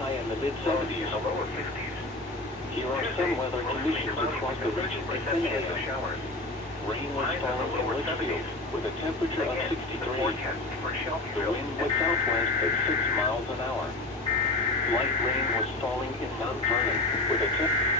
high in the mid-70s. Here are some weather conditions across the region in showers. Rain was falling in Litchfield with a temperature of 63. The wind was southwest at 6 miles an hour. Light rain was falling in Mount Vernon with a temperature.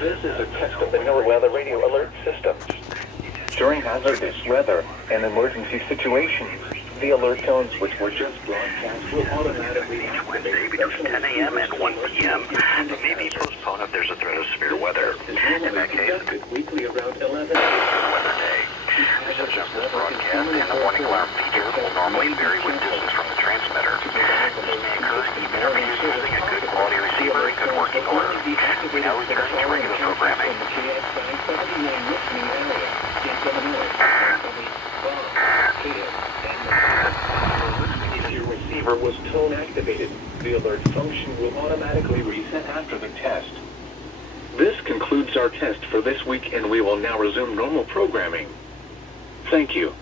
This is a test of the NOAA Weather Radio Alert System. During hazardous weather and emergency situations, the alert tones which were just broadcast will automatically Wednesday between 10 a.m. and 1 p.m. It may be postponed if there's a threat of severe weather. In that case, weekly around 11. weather day. Reception of this broadcast and the warning alarm feature will normally vary with distance from the transmitter. This may occur even if you're using a good quality receiver in good working order. We now return to regular programming. The KXI79 listening area in Illinois. If your receiver was tone activated, the alert function will automatically reset after the test. This concludes our test for this week, and we will now resume normal programming. Thank you.